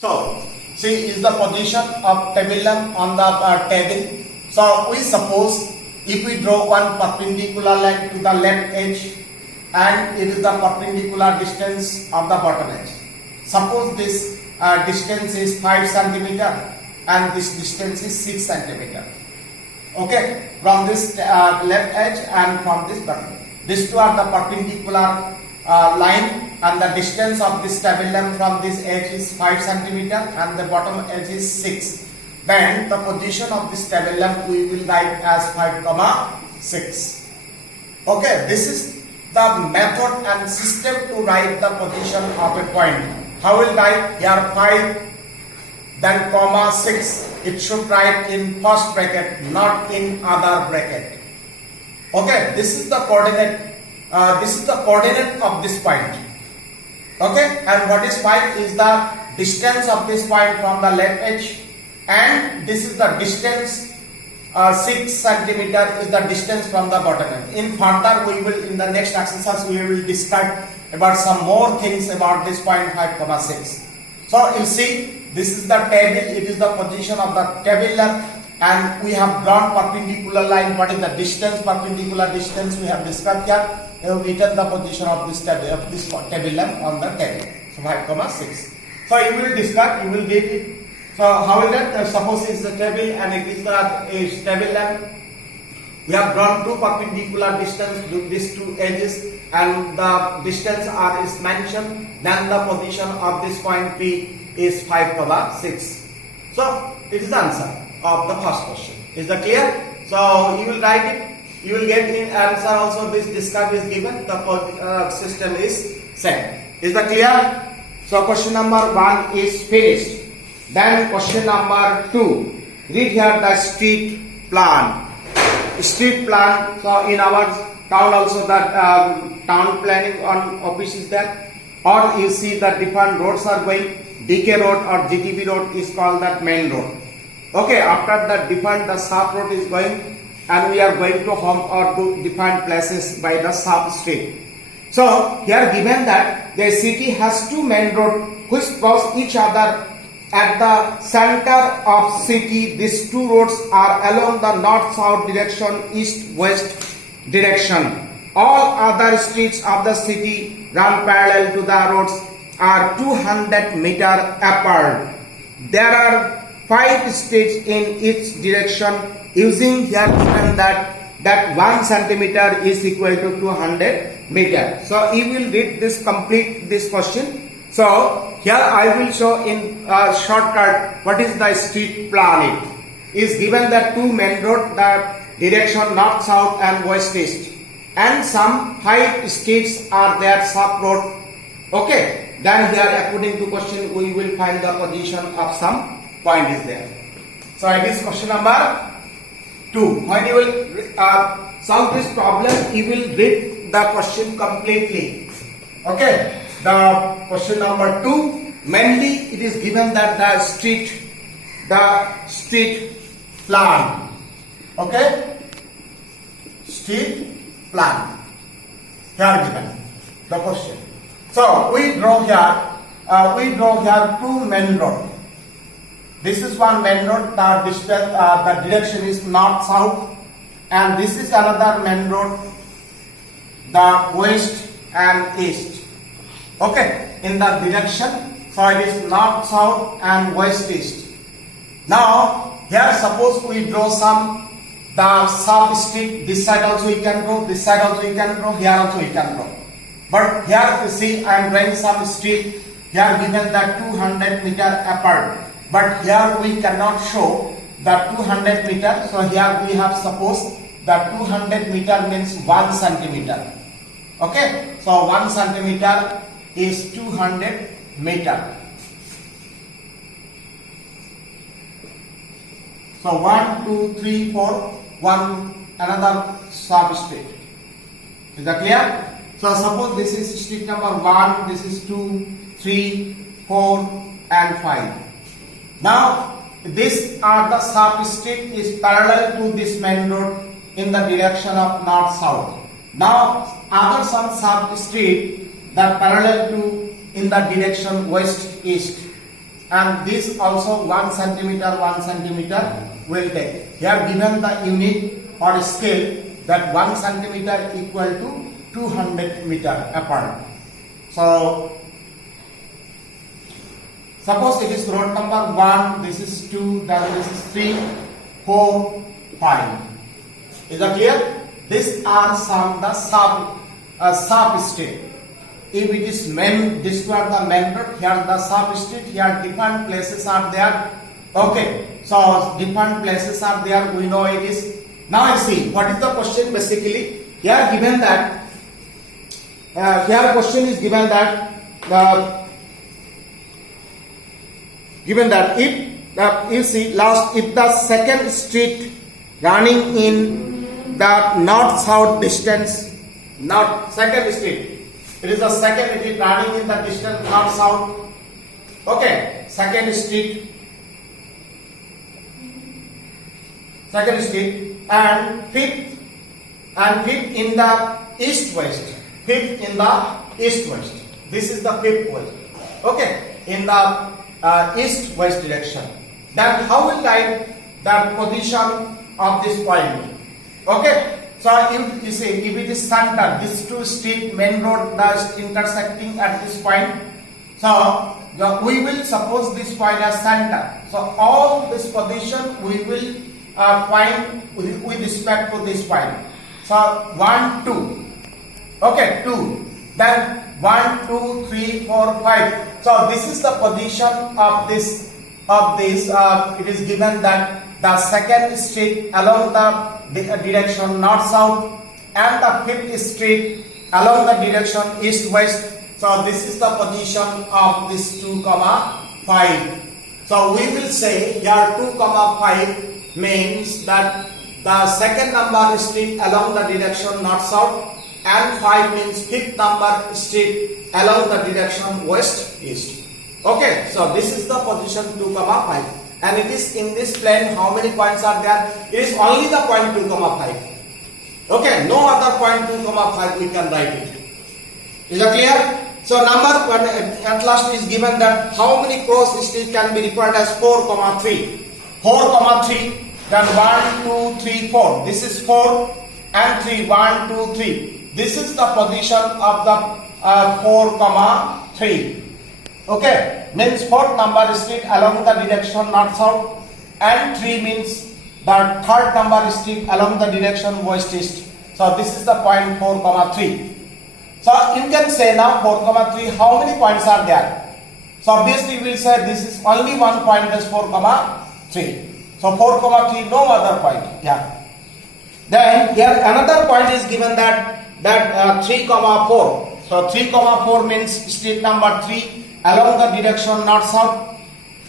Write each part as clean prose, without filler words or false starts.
So, see is the position of tabulum on the table. So, we suppose if we draw one perpendicular line to the left edge and it is the perpendicular distance of the bottom edge. Suppose this distance is 5 centimeter and this distance is 6 centimeter. Okay, from this left edge and from this bottom. These two are the perpendicular line, and the distance of this tabulum from this edge is 5 centimeter and the bottom edge is 6. Then the position of this tabulum we will write as 5, 6. Okay, this is the method and system to write the position of a point. How will write here 5 then comma 6. It should write in first bracket, not in other bracket. Okay, this is the coordinate. This is the coordinate of this point. Okay, and what is 5 is the distance of this point from the left edge, and this is the distance 6 centimeter is the distance from the bottom edge. In further, we will in the next exercise we will discuss about some more things about this point 5, 6. So you see, this is the table. It is the position of the tabulum, and we have drawn perpendicular line. What is the distance? Perpendicular distance we have discussed here. We have written the position of this tabulum on the table. So 5, 6. So you will discuss. You will get it. So how is that? Suppose it is the table and it is the tabulum. We have drawn two perpendicular distance to these two edges, and the distance R is mentioned. Then the position of this point P is 5, 6. So it is the answer of the first question. Is that clear? So you will write it. You will get in answer also. This discard is given. The system is set. Is that clear? So question number 1 is finished. Then question number 2. Read here the street plan. Street plan. So in our town also that town planning on office is there. Or you see that different roads are going. DK road or GTB road is called that main road. Okay, after that different the sub road is going, and we are going to home or to different places by the sub street. So here given that the city has two main roads which cross each other at the center of city. These two roads are along the north-south direction, east-west direction. All other streets of the city run parallel to the roads are 200 meter apart. There are 5 streets in each direction. Using here given that 1 centimeter is equal to 200 meter. So you will read this complete this question. So here I will show in a shortcut what is the street plan. It is given that two main road, the direction north south and west east, and some 5 streets are there sub road. Okay. Then here according to question we will find the position of some point is there. So it is question number 2. When you will solve this problem, you will read the question completely. Okay. The question number 2, mainly it is given that the street plan. Okay. Street plan. Here given the question. So we draw here two main road. This is one main road. The distance, the direction is north south, and this is another main road, the west and east. Okay, in the direction. So it is north south and west east. Now here suppose we draw the sub street. This side also we can draw. This side also we can draw. Here also we can draw. But here you see I am drawing some street. Here given that 200 meter apart. But here we cannot show the 200 meter. So here we have suppose that 200 meter means 1 centimeter. Okay. So 1 centimeter is 200 meter. So 1, 2, 3, 4, 1 another sub street. Is that clear? So suppose this is street number 1, this is 2, 3, 4 and 5. Now these are the sub street is parallel to this main road in the direction of north south. Now other some sub street that parallel to in the direction west east. and this also 1 centimeter will take. Here given the unit or scale that 1 centimeter equal to 200 meter apart. So suppose it is road number 1, this is 2, then this is 3, 4, 5. Is that clear? These are some the sub street. If it is main, this are the main road, here the sub street, here different places are there. Okay, so different places are there, we know it is. Now I see, what is the question basically? Here given that, here question is given that, if you see last, if the second street running in the north-south distance, not second street, it is the second street running in the distance north-south. Okay, second street, and fifth in the east-west. Fifth in the east-west. This is the fifth west. Okay, in the east-west direction. Then how will write the position of this point? Okay, so if you see, if it is center, this two street main road is intersecting at this point. So we will suppose this point as center. So all this position we will find with respect to this point. So 1, 2. Okay, 2. Then 1, 2, 3, 4, 5. So this is the position of this. It is given that the second street along the direction north-south and the fifth street along the direction east-west. So this is the position of this 2, 5. So we will say here 2, 5 means that the second number street along the direction north-south, and 5 means fifth number street along the direction west-east. Okay, so this is the position 2, 5, and it is in this plane. How many points are there? It is only the point 2, 5. Okay, no other point 2, 5 we can write it. Is that clear? So number 1 at last is given that how many cross streets can be referred as 4, 3. 4, 3. Then 1, 2, 3, 4. This is 4 and 3. 1, 2, 3. This is the position of the 4, 3. Okay, means fourth number street along the direction north-south, and 3 means the third number street along the direction west-east. So this is the point 4, 3. So you can say now 4, 3, how many points are there? So obviously we will say this is only one point, is 4, 3. So 4, 3, no other point. Yeah. Then here another point is given that 3, 4. So 3, 4 means street number 3 along the direction north-south,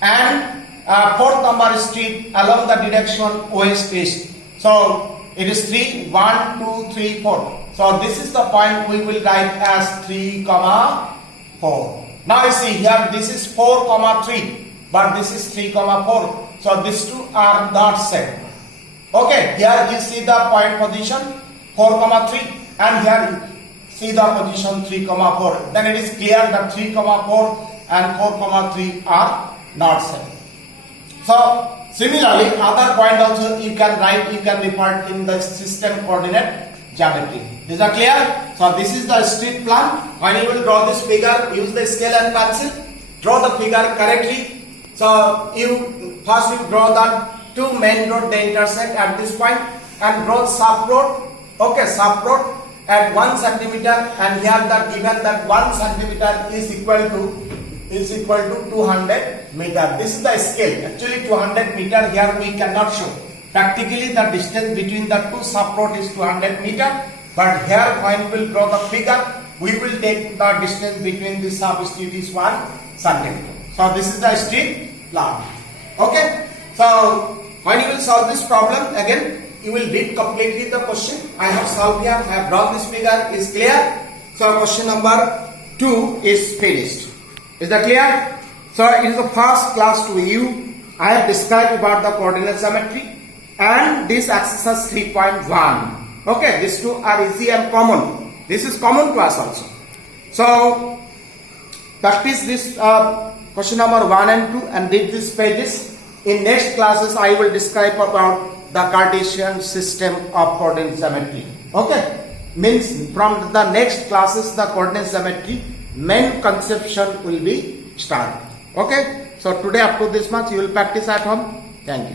and fourth number street along the direction west-east. So it is 3, 1, 2, 3, 4. So this is the point we will write as 3, 4. Now you see here this is 4, 3, but this is 3, 4. So these two are not same. Okay, here you see the point position 4, 3, and here see the position 3, 4. Then it is clear that 3, 4 and 4, 3 are not same. So similarly, other point also you can write, you can refer in the system coordinate geometry. These are clear? So this is the street plan. When you will draw this figure, use the scale and pencil. Draw the figure correctly. So you first draw the two main road, they intersect at this point, and draw sub road. Okay, sub road at 1 centimeter, and here that given that 1 centimeter is equal to 200 meter. This is the scale. Actually 200 meter here we cannot show. Practically the distance between the two sub road is 200 meter, but here when we will draw the figure, we will take the distance between the sub street is 1 centimeter. So this is the street plan. Okay. So when you will solve this problem, again you will read completely the question. I have solved here, I have drawn this figure, is clear. So question number 2 is finished. Is that clear? So it is the first class to you. I have described about the coordinate geometry and this exercise 3.1. Okay, these two are easy and common. This is common to us also. So practice this question number 1 and 2 and read these pages. In next classes, I will describe about the Cartesian system of coordinate geometry. Okay, means from the next classes, the coordinate geometry main conception will be started. Okay, so today up to this much, you will practice at home. Thank you.